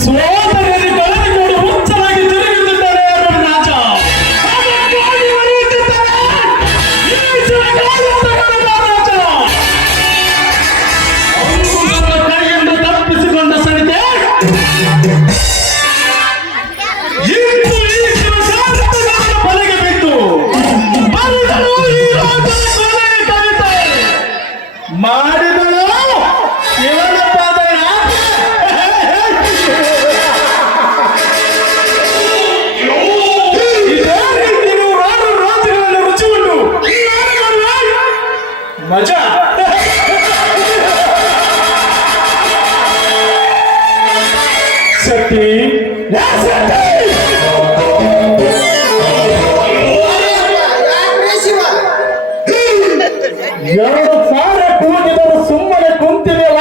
ಸೋದರರಿಗೆ ಕಳೆದುಕೊಂಡು ಹುಚ್ಚನಾಗಿ ತಿರುಗುತ್ತಿದ್ದಾರೆ ರಾಜ. ಕೈಯಿಂದ ತಪ್ಪಿಸಿಕೊಂಡ ಸರಿತೆ ಬಲೆಗೆ ಬಿದ್ದು ಮಾಡಿದಳು ಶಿವನ ಪಾದಯ. ಇದೇ ರೀತಿ ನೀವು ರಾಜುಗಳನ್ನು ರುಚಿಕೊಂಡು ಮಜಾ. ಶಕ್ತಿ ಎರಡು ಸಾರ ಕೂಗಿದರು ಸುಮ್ಮನೆ ಕುಂತಿದೆಯಲ್ಲ,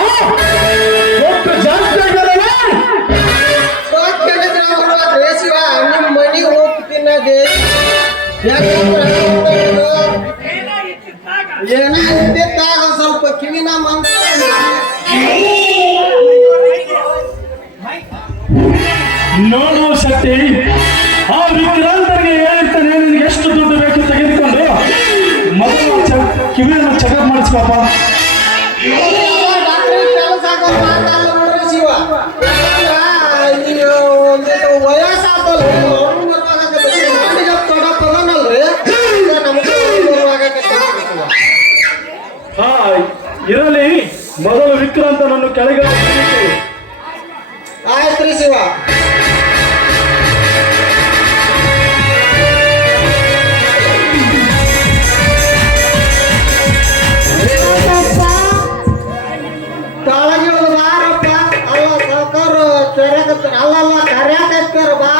ಎಷ್ಟು ಜಾಸ್ತಿ ಆಗಿರಲ್ಲ. ಶಿವ ನಿಮ್ಮ ಮನೆಗೆ ಹೋಗ್ತೀನದೆ ಏನಾಗ ಸ್ವಲ್ಪ ಕಿವಿನ ನೋಡುವ ಶಕ್ತಿ, ಆ ವಿಕ್ರಾಂತರಿಗೆ ಹೇಳಿರ್ತಾನೆ ನಿನಗೆ ಎಷ್ಟು ದುಡ್ಡು ಬೇಕು ತೆಗೆದುಕೊಂಡು ಮೊದಲು ಕಿವಿಯನ್ನು ಚೆಕಪ್ ಮಾಡಿಸ್ಕೊಪ್ಪ. ಶಿವ ವಯಸ್ಸಾದಲ್ರಿ ಹಾ ಇರಲಿ, ಮೊದಲು ವಿಕ್ರಾಂತನನ್ನು ಕೆಳಗೆ ಆಯ್ತ್ರಿ ಶಿವ. ಕೆಳಗಿಳಿದು ಬಾರಪ್ಪ. ಅಲ್ಲ ಸಾವುಕಾರ ಕರ್ಯಾಕತ್ತಾರ, ಅಲ್ಲಲ್ಲ ಕರ್ಯಾಕತ್ತಾರ ಬಾ.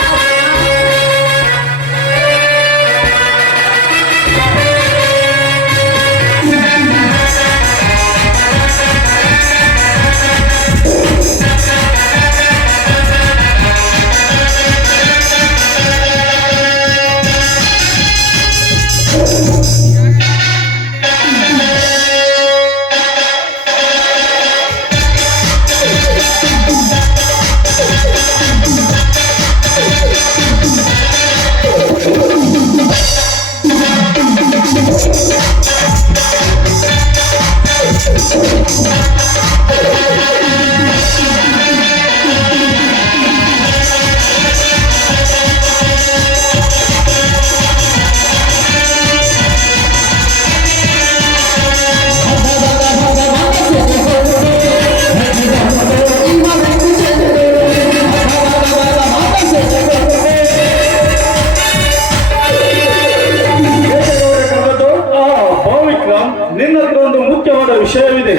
ನಿನ್ನ ಹತ್ರ ಒಂದು ಮುಖ್ಯವಾದ ವಿಷಯವಿದೆ.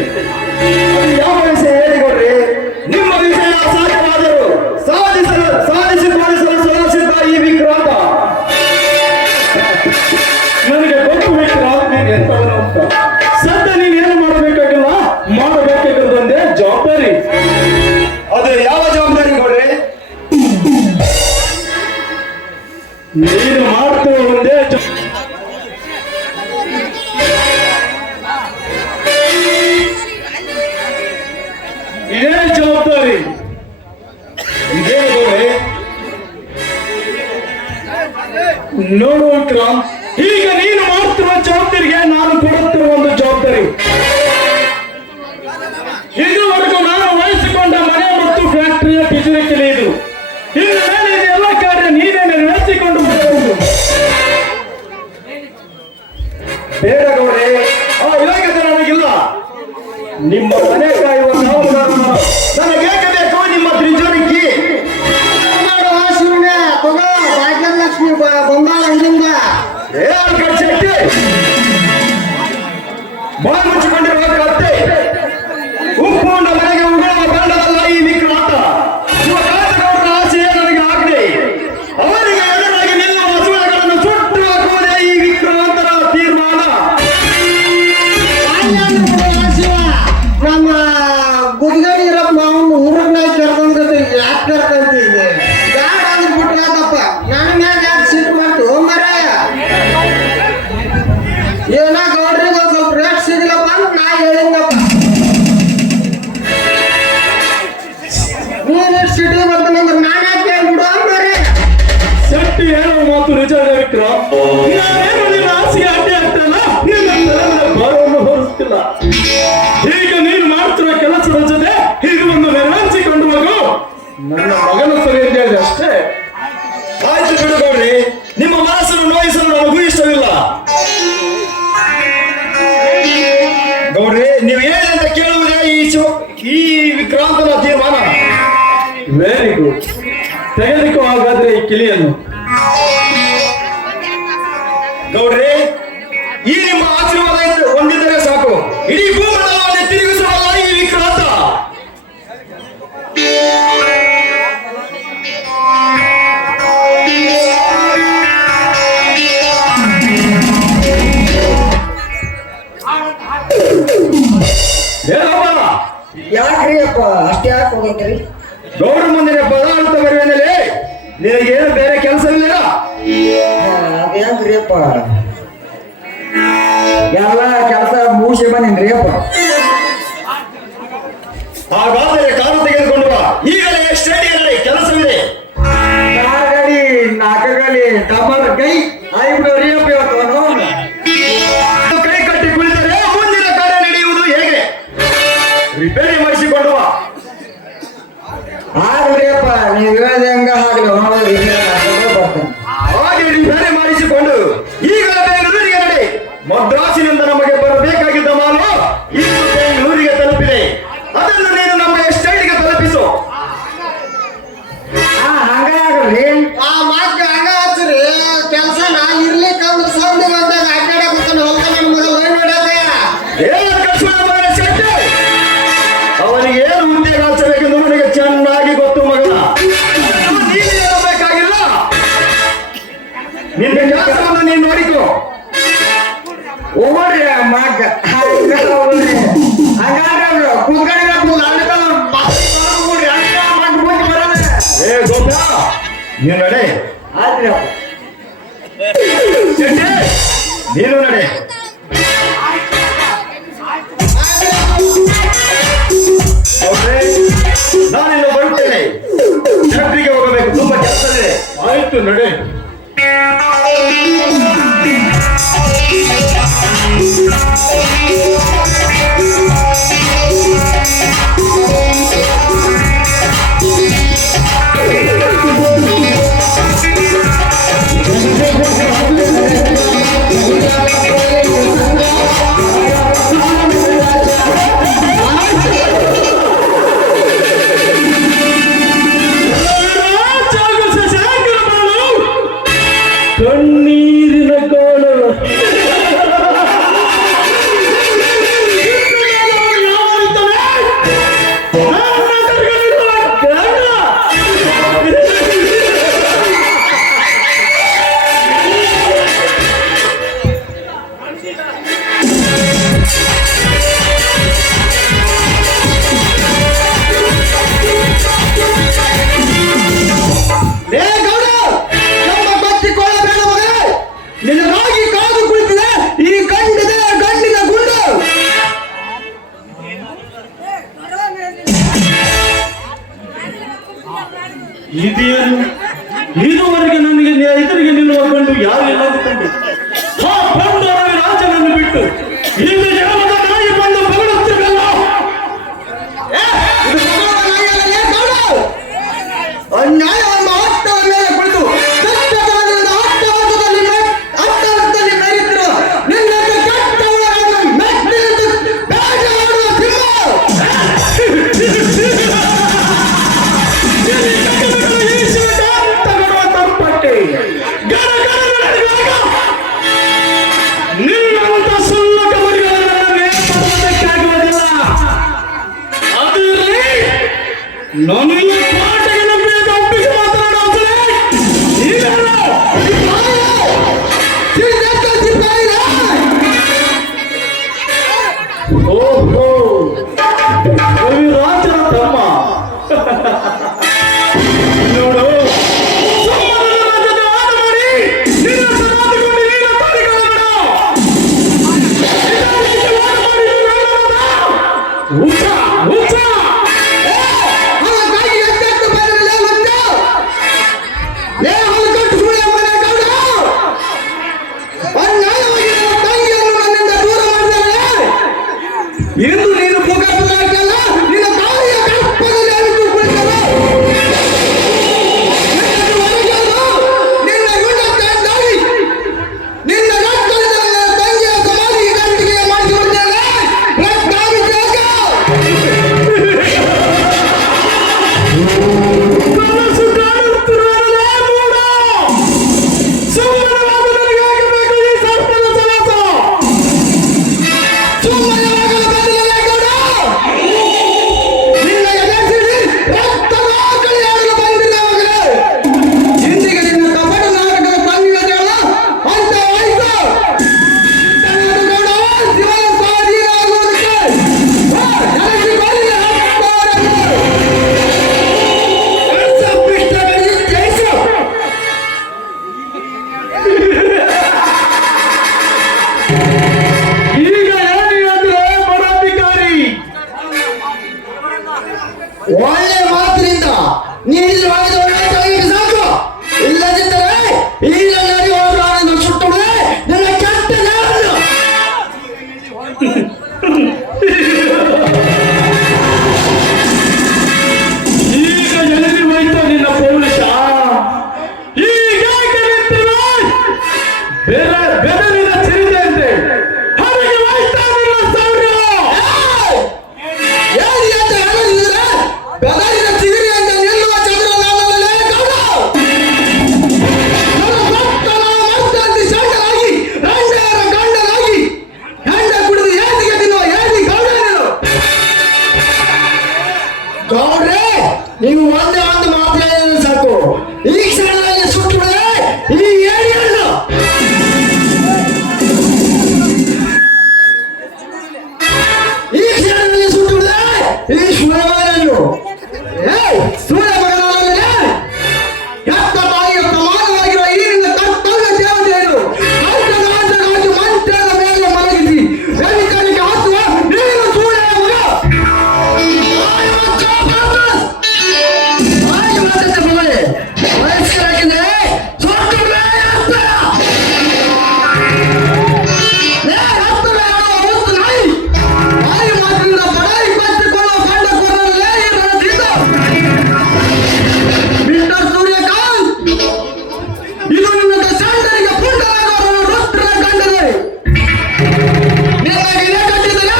ಅದು ಯಾವ ವಿಷಯ ಹೇಳಿಕೊಡ್ರಿ. ನಿಮ್ಮ ವಿಷಯ ಅಸಾಧ್ಯವಾದರೂ ಸಾಧಿಸಿ ತೋರಿಸಲು ಸದಾಸಿದ್ಧ ಈ ವಿಕ್ರಾಂತ. ನನಗೆ ಗೊತ್ತು ವಿಕ್ರಾಂತ್ ನೀನು ಎಂತವನು ಅಂತ. ಸದ್ಯ ನೀನು ಏನು ಮಾಡಬೇಕಾಗಿಲ್ಲ, ಮಾಡಬೇಕಾಗಿರೋದೊಂದೇ ಜವಾಬ್ದಾರಿ. ಅದು ಯಾವ ಜವಾಬ್ದಾರಿ ಕೊಡ್ರಿ? ನೀನು ಮಾಡ್ತೇವೆ ಒಂದೇ ಇದೇ ಜವಾಬ್ದಾರಿ. ಇದೇ ನೋಡು ವಿಕ್ರಾಂತ್, ಈಗ ನೀನು ಮಾಡ್ತಿರುವ ಜವಾಬ್ದಾರಿಗೆ ನಾನು ಕೊಡುತ್ತಿರುವ ಒಂದು ಜವಾಬ್ದಾರಿ. ಇದುವರೆಗೂ ನಾನು ವಹಿಸಿಕೊಂಡ ಮನೆ ಮತ್ತು ಫ್ಯಾಕ್ಟರಿಯ ತಿಜುರಿಕೆಲೆ ಇದು. ಇನ್ನು ಮೇಲೆ ಇದೆಲ್ಲ ಕಾರ್ಯ ನೀನೇ ನಿರ್ವಹಿಸಿಕೊಂಡು ಬರಬಹುದು. ಬೇಡ ಗೌಡ್ರಿ, ಆ ಇಲಾಖೆ ನನಗಿಲ್ಲ. ನಿಮ್ಮ ಮನೆ ಕಾಯುವ ನನಗೆ ಬೇಕು ನಿಮ್ಮ ತಿಜುರಿಕೆ. ಶಿವನೇ ತಗೋ, ಭಾಗ್ಯಲಕ್ಷ್ಮಿ ಬಂದಾಳ ಅಂದಿಂದ ಬಾಯಿ ಮುಚ್ಚಿಕೊಂಡಿರುವ ಕತ್ತೆ ಉಪ್ಪುಂಡ ಮನೆಗೆ ಉಗುಳುವ ಗಂಡದಲ್ಲ ಈ ವಿಕ್ರಾಂತ. ಶಿವಕಾಂತಗೌಡರ ಆಸೆಯೇ ನನಗೆ ಆಜ್ಞೆ. ಅವರಿಗೆ ಎದುರಾಗಿ ನಿಲ್ಲುವ ಹಸುಗಳನ್ನು ಸುಟ್ಟು ಹಾಕುವುದೇ ಈ ವಿಕ್ರಾಂತರ ತೀರ್ಮಾನ. ನಮ್ಮ ಗುದ್ಗಡಿ ಇರಪ್ಪ ಅವನು ಊರನ್ನಾಗಿ ಕರ್ಕೊಂಡ್ ಯಾಕೆ ಕರ್ಕೊಂತಿದ್ದೆ ಗಾಡ ಅಂದ್ರೆ ಬಿಟ್ಟಾಕಪ್ಪ. ನನ್ನ ಯಾಕೆ ಸಿಟ್ಟು ಮಾಡ್ತೀವಿ ಮರಾಯ? ಏನ ಗೌಡ್ರಿಗೆ ಸ್ವಲ್ಪ ರೇಟ್ ಸಿಗಲಪ್ಪ ಅಂದ್ರೆ ನಾ ಹೇಳಿದ್ನಪ್ಪ. ನೀನು ಸಿಟಿ ಬರ್ತಾನಂದ್ರೆ ನಾನು ಯಾಕೆ ಹೇಳ್ಬಿಡು ಅಂತಾರೆ. ಶೆಟ್ಟಿ ಹೇಳೋ ಮಾತು ನಿಜ ವಿಕ್ರಮ್. ನಾನೇನು ನಿನ್ನ ಆಸೆಗೆ ಅಡ್ಡಿ ಆಗ್ತಲ್ಲ, ನಿನ್ನ ತಲೆಮೇಲೆ ಭಾರವನ್ನು ಹೊರಿಸ್ತಿಲ್ಲ. ಈಗ ನೀನು ಮಾಡ್ತಿರೋ ಕೆಲಸದ ಜೊತೆ ಇದು ಒಂದು ನೆರವೇರಿಸಿಕೊಂಡು ಹೋಗು. ನನ್ನ ಮಗನ ಸರಿ ಅಂತ ಹೇಳಿದೆ ಅಷ್ಟೇ. ಆಯ್ತು ಬಿಡುಗೌಡ್ರಿ, ನಿಮ್ಮ ಮನಸ್ಸನ್ನು ನೋಯಿಸಲು ನನಗೂ ಇಷ್ಟವಿಲ್ಲ. ಗೌಡ್ರಿ, ನೀವು ಏನಂತ ಕೇಳುವುದೇ ಈ ವಿಕ್ರಾಂತನ ತೀರ್ಮಾನ. Very good. ತೆಗೆದುಕೋ ಹಾಗಾದ್ರೆ ಈ ಕಿಲಿಯನ್ನು. ಗೌಡ್ರಿ, ಈ ನಿಮ್ಮ ಆಶೀರ್ವಾದ ಹೊಂದಿದ್ದರೆ ಸಾಕು. ಇಡೀ ಭೂಮಂಡಲವನ್ನು ತಿರುಗಿಸುವಲ್ಲ ಈ ವಿಕ್ರಾಂತ. ಏನಪ್ಪ? ಯಾಕ್ರಿ ಅಪ್ಪ ಅಷ್ಟೇ ಯಾಕೆ ಹೋಗೈತ್ರಿ? ಗೌಡ್ರ ಮುಂದಿನ ಪದಾರ್ಥ ಬರುವೆನಲ್ಲಿ ನಿನಗೇನು ಬೇರೆ ಕೆಲಸವಿಲ್ಲ? ಅದೇನ್ರಿ ಅಪ್ಪ, ಎಲ್ಲ ಕೆಲಸ ಮುಗಿಸಿ ಬಂದೇನ್ರಿ ಅಪ್ಪ. ಹಾಗಾದರೆ ಕಾರು ತೆಗೆದುಕೊಂಡು ಬಾ. ಈಗಲೇ ಸ್ಟೇಡಿಯಲ್ಲಿ ಕೆಲಸವಿದೆ. ಗಾಡಿ ನಾಲ್ಕಲ್ಲಿ ಡಬಲ್ ಕೈ ಐಬಿಡೋರಿ ಅಪ್ಪ ಇವತ್ತು ಅವನು. ಕೈ ಕಟ್ಟಿ ಕುಳಿತರೆ ಮುಂದಿನ ಕಾರ್ಯ ನಡೆಯುವುದು ಹೇಗೆ? ರಿಪೇರಿ ಮಾಡಿಸಿಕೊಂಡು ಬಾ. ಆಗ್ಲಿ ಅಪ್ಪ, ನೀವು ಹೇಳ್ದೆ ಹಂಗ ಆಗ್ಲಿ ಬರ್ತೇನೆ. ಹಾಗೆ ರಿಪೇರಿ ಮಾಡಿಸಿಕೊಂಡು ಈಗಲೇ ಬೆಂಗಳೂರಿಗೆ ನಡೆ. ಮದ್ರಾಸಿನಿಂದ ನಮಗೆ ಬರಬೇಕಾಗಿದ್ದ ಮಾಲು ಇಂದು ಬೆಂಗಳೂರಿಗೆ ತಲುಪಿದೆ. ಅದನ್ನು ನೀನು ನಮ್ಮ ಎಸ್ಟೇಟ್ಗೆ ತಲುಪಿಸು. ಹಂಗಾಗ್ರಿ ಆ ಮಾತು ಹಂಗ ಹಚ್ಚ್ರಿ. ಕೆಲಸ ಇರ್ಲಿಕ್ಕಂದ್ರೆ ಸೌಂಡ್ ಬಂದಾಗ ಅಡ್ಡಾಡ ಕೂತಾನೆ ಹೋಗ್ತಾನೆ ನನ್ನ ಮಗ ಲೈನ್ ಹೊಡ್ಯಾಕ. ಏನು ಕಳ್ಸೋಣ ಮಗನ ಶೆಟ್ಟಿ? ಅವನಿಗೆ ಏನು ಉದ್ಯೋಗ ಹಚ್ಚಬೇಕೆಂದು ನನಗೆ ಚೆನ್ನಾಗಿ ಗೊತ್ತು ಮಗನ. ನೀನು ಹೇಳಬೇಕಾಗಿಲ್ಲ. ನಿನ್ನ ಕೆಲಸವನ್ನು ನೀನು ನೋಡಿಕೋ. ಹೋಗ್ರಿ ಮಾಕ ಹಂಗಾದ್ರೆ ಕುತ್ಕಡೆ ಏ ಗೋಪ, ನೀನು ನಡೆ. ಆದ್ರಿ ಅಪ್ಪ. ಶೆಟ್ಟಿ, ನೀನು ನಡೆ. ಹೌದ್ರಿ? ನಾನಿನ್ನು ಬರುತ್ತೇನೆ. ಫ್ಯಾಕ್ಟ್ರಿಗೆ ಹೋಗಬೇಕು, ತುಂಬಾ ಕೆಲಸವಿದೆ. ಆಯ್ತು ನಡೆ. ಕಣ್ಣೀರಿನ ಗೋಳ ನಿನಗಾಗಿ ಕಾದು ಕುಳಿತಿದೆ ಈ ಗಂಡಿದ ಗುಂಡು. ಇದೇನು? ಇದುವರೆಗೆ ನನಗೆ ಎದುರಿಗೆ ನಿಲ್ಲುವ ಗಂಡು ಯಾರು ಇಲ್ಲ ಅಂದುಕೊಂಡೆ. ಆ ಬಂಡೂರು ರಾಜನನ್ನು ಬಿಟ್ಟು ಇಲ್ಲಿ ಯಾವ ನಾಯಿ ಬಂದು ಬಗಳುತ್ತಿರಲ್ಲ. ಅನ್ಯಾಯವನ್ನು ಆಟದ ಮೇಲೆ ಕುಳಿತು ದುಷ್ಟತನದಿಂದ ಅಟ್ಟಹಾಸದಲ್ಲಿ ಮೆರೆದಿರುವ ನಿನ್ನ ಕೆಟ್ಟವರನ್ನು ಮೆಟ್ಟಿನಿಂದ ಬೇಟೆಯಾಡುವ ನಿನ್ನಂತ ಸುಳ್ಳಕ ಮರಿಗಳನ್ನು ಏರ್ಪಡುವುದಕ್ಕಾಗುವುದಿಲ್ಲ. ಅದು ನನ್ನ ಪಾಠಗೆ ನಂಬಿದ ಒಪ್ಪಿಗೆ ಮಾತನಾಡುತ್ತದೆ. ಓಹೋ, ರವಿರಾಜನ ತಮ್ಮ. ನೋಡು, ಹುಚ್ಚ ಹುಚ್ಚ ಅವನಿಗಾಗಿ ಎದ್ದೆದ್ದು ಬರಲಿಲ್ಲ ಹುಚ್ಚ. ಲೇ ಹೊಲಕಟ್ಟು ಸುಳ್ಯ ಮನೆ ಗೌಡ, ಅನ್ಯಾಯವಾಗಿ ನನ್ನ ತಂಗಿಯನ್ನು ನನ್ನಿಂದ ದೂರ ಮಾಡಿದರೆ ಇಂದು ನೀನು ಮುಖ ಬದಲಾಯಿಸಲ್ಲ, ನಿನ್ನ ತಾಯಿಯ ಕಪ್ಪದಲ್ಲಿ ಅವಿತು ಕುಳಿತರು. ನಿನ್ನ ಯುದ್ಧಕ್ಕಾಗಿ ನಿನ್ನ ರಕ್ತದಿಂದ ನನ್ನ ತಂಗಿಯ ಸಮಾಧಿ ಗಂಟಿಗೆ ಮಾಡಿಸಿಬಿಡ್ತೇನೆ. ರಕ್ತಾಭಿಷೇಕ ಕನಸು ಕಾಣುತ್ತಿರುವವರೇ ಮೂಢ. ಸುಮ್ಮನವಾದ ನನಗಾಗಬೇಕು ಈ ಸರ್ಪದ ಸವಾಸ. ಸುಮ್ಮನೆವಾಗಲು ಬಂದಿಲ್ಲ ಗೌಡ. ನಿನ್ನ ಎದೆಸಿಡಿ ರಕ್ತದ ಕಳೆಯಾಡಲು ಬಂದಿಲ್ಲ ಮಗನೇ. ಇಂದಿಗೆ ನಿನ್ನ ಕಪಟ ನಾಟಕದ ತಂಗಿಗಳೆಲ್ಲ ಅಂತ ಆಯ್ತು. ತನ್ನದು ಗೌಡ ಶಿವನ ಸ್ವಾಧೀನವಾಗುವುದಕ್ಕೆ ನೆಲೆಸಿಕೊಳ್ಳಿ ಹತ್ತವರನ್ನು. ಕಳಸಪಿಷ್ಟಗಳಿಗೆ ಜಯಿಸು. ಈಗ ಏನು ಅಂದ್ರೆ ಪದಾಧಿಕಾರಿ ಒಳ್ಳೆ ಮಾತಿನಿಂದ ನೀನು ಮಾಡಿದ ಒಳ್ಳೆ ಕೈಗೆ ಸಾಕು. ಇಲ್ಲದಿದ್ದರೆ ಈಗ ನಡೆಯುವ ಪ್ರಾಣಿಯನ್ನು ಸುಟ್ಟುಬಿಡೆ ನನ್ನ ಕೆಟ್ಟ ನೇರನ್ನು. ಈಗ ಎಲ್ಲಿ ಹೋಯ್ತು ನಿನ್ನ ಪೌರುಷ? ಈಗ ಬೆದರಿನ ಚಿರಿದಂತೆ ಹೊರಗೆ ಹೋಯ್ತಾ ನಿನ್ನ ಸೌರ್ಯ? ಏನಿ ಅಂತ ಹೇಳಿದ್ರೆ ಬೆದರಿನ ಚಿಗುರಿ ಅಂತ ನಿಲ್ಲುವ ಚಂದ್ರ ನಾನಲ್ಲೇ ಗೌಡ. ನನ್ನ ಭಕ್ತನ ಮಸ್ತಂತಿ ಸಣ್ಣನಾಗಿ ರಂಡರ ಗಂಡನಾಗಿ ಹೆಂಡ ಕುಡಿದು ಏದಿಗೆ ತಿನ್ನುವ ಏದಿ ಗೌಡ ನೀನು. ಗೌಡ್ರೆ ನೀವು ಒಂದೇ ಒಂದು ಮಾತು ಹೇಳಿದ್ರೆ ಸಾಕು. ಈ ಕ್ಷಣದಲ್ಲಿ ಸುಟ್ಟು ಬಿಡದೆ ಈ ಏಡಿಯನ್ನು. ಈ ಕ್ಷಣದಲ್ಲಿ ಸುಟ್ಟು ಬಿಡದೆ ಈ ಸುಳಮಗನನ್ನು. ಸುಳ ಮಗನಲ್ಲೇ ಹೆತ್ತ ತಾಯಿಯ ಸಮಾನವಾಗಿರುವ ಈ ನಿನ್ನ ಕರ್ತವ್ಯ ದೇವತೆಯನ್ನು ಅಂತರಾಂತರಾಗಿ ಮಂತ್ರದ ಮೇಲೆ ಮಲಗಿಸಿ ವೇದಿಕರಿಗೆ ಹಾಕುವ ನೀನು ಸುಳ್ಳ ಮಗ. ಇದು ನಿನ್ನ ದಶಾಂತರಿಗೆ ಪುಂಡರಾಗವರನ್ನು ರುದ್ರ ಕಂಡದೆ. ನಿನಗೆ ಕಟ್ಟಿದರೆ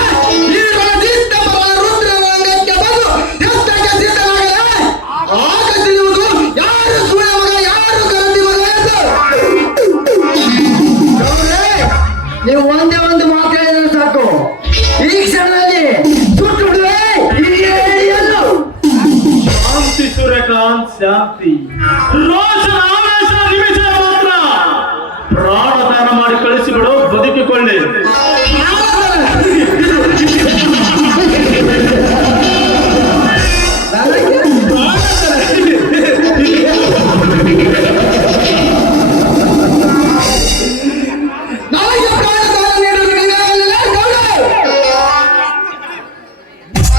ಈ ರಣಜಿತ್ತ ಬಲ ರುದ್ರ ರಂಗಕ್ಕೆ ಬಂದು ಯುದ್ಧಕ್ಕೆ ಸಿದ್ಧನಾಗಲೇ ಆಗ ತಿಳಿಯುವುದು ಯಾರು ಸುಳ್ಳ ಮಗ ಯಾರು ಗರತಿ ಮಗ ಎಂದು. ಗೌರೇ, ನೀವು ಒಂದೇ ಒಂದು ಮಾತು ಹೇಳಿದ್ರೆ ಸಾಕು. ಈ ಕ್ಷಣದಲ್ಲಿ ಸುಟ್ಟು ಬಿಡುವೆ ಈ ಏಡಿಯನ್ನು. ಶಾಂತಿ ಸೂರ್ಯಕಾಂತ್ ಶಾಂತಿ. ರೋಷದ ಆವೇಶ ನಿಮಿಷ ಮಾತ್ರ. ಪ್ರಾಣದಾನ ಮಾಡಿ ಕಳಿಸಿಬಿಡು, ಬದುಕಿಕೊಳ್ಳಿ. ನನಗೆ ಪ್ರಾಣದಾನ ನೀಡಲು ನೀನಾಗಲಿಲ್ಲ ಗೌಡ.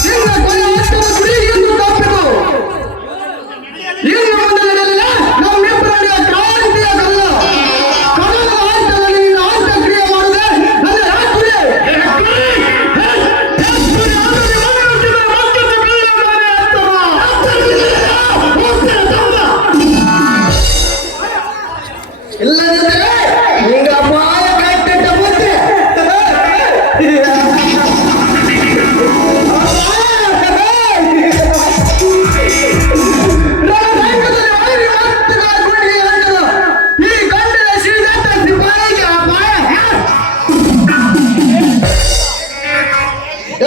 ನಿನ್ನ ಕೊನೆ ಅಷ್ಟದ ಗುರಿ ಎಂದು ತಪ್ಪಿತು. ಇನ್ನು ಮುಂದೆ ನಡೆಯಲಿಲ್ಲ ನಮ್ಮಿಬ್ಬರ ಕ್ರಾಂತಿಯ ಕಲ್ಲ. ಕದನದ ಹಂತದಲ್ಲಿ ನಿನ್ನ ಅಂತ್ಯಕ್ರಿಯೆ ಮಾಡಿದೆ ನನ್ನ ರಾತ್ರಿ. ಇಲ್ಲದಿದ್ದರೆ ಈಗ ಅಪಾಯ ಕಟ್ಟಿಟ್ಟ ಬುದ್ಧಿ. ಈ ಗಂಡನ ಶ್ರೀದತ್ತ ಸಿಪಾಯಿಗೆ ಅಪಾಯ.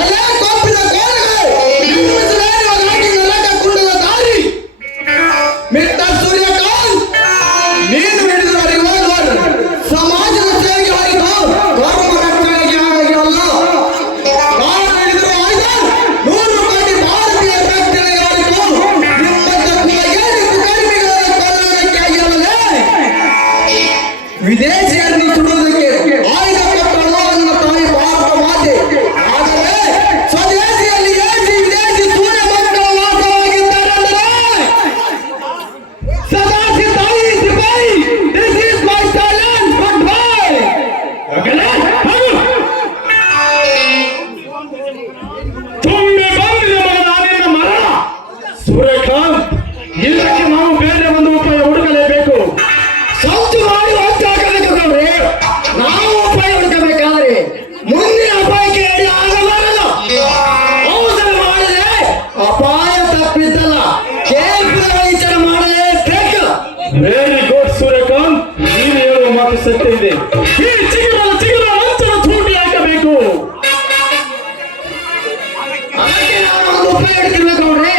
ಎಲ್ಲ ಕೊಪ್ಪಿದ ಕೋಣಗಳು ನಿರ್ಮಿಸಲಾಗಿ ನೆಲಕ ಕುಂಡದ ದಾರಿ. ಮಿಸ್ಟರ್ ಸೂರ್ಯಕಾಂತ್, ನೀನು ಹಿಡಿದವರಿಗೆ ಹೋದವರು ಸಮಾಜದ ಸೇವೆಗೆ ಹೋಯಿತು, ಧರ್ಮ ರಕ್ಷಣೆಗೆ ಅಲ್ಲ. ನಾನು ಹಿಡಿದರು ಆಯ್ತು 100 ಕೋಟಿ ಭಾರತೀಯ ರಕ್ಷಣೆಗೆ ಹೋಯಿತು. ನಿಮ್ಮಂತ ಕುಲಗೇಡಿ ಕಡಿಮೆಗಳನ್ನು ಕೊಲ್ಲುವುದಕ್ಕೆ ಆಗಿರಲೇ ವಿದೇಶಿಯರನ್ನು ಸುಡುವುದಕ್ಕೆ ಆಯುಧ ಕೊಟ್ಟಳು ನನ್ನ ತಾಯಿ ಭಾರತ ಮಾತೆ. ಆದರೆ ತುಂಬಿ ಬಂದಿದೆ ಮಗನ ನಿನ್ನ ಮರಣ. ಸೂರ್ಯಕಾಂತ್, ಇದಕ್ಕೆ ನಾವು ಬೇರೆ ಒಂದು ಉಪಾಯ ಹುಡುಕಲೇಬೇಕು. ಸಂತು ಮಾಡಿ ಹೊತ್ತಾಕಬೇಕು ಗೌಡ್ರೆ. ನಾವು ಉಪಾಯ ಹುಡುಕಬೇಕಾದ್ರೆ ಮುಂದಿನ ಅಪಾಯಕ್ಕೆ ಎಡೆ ಆಗಬಾರದು. ಔಷಧ ಮಾಡಿದ್ರೆ ಅಪಾಯ ತಪ್ಪಿದ್ದಲ್ಲ, ಕೇಂದ್ರ ವಿಚಾರ ಮಾಡಲೇಬೇಕು. ವೆರಿ ಗುಡ್ ಸೂರ್ಯಕಾಂತ್, ನೀನು ಹೇಳುವ ಮಾತು ಸತ್ಯ ಇದೆ. ಈ ಚಿಗುರ ವಂಚನ ಚೂಟಿ ಹಾಕಬೇಕು. ಅದಕ್ಕೆ ನಾನು ಒಂದು ಉಪಾಯ ಹುಡುಕಿರ್ಬೇಕು ಗೌಡ್ರೆ.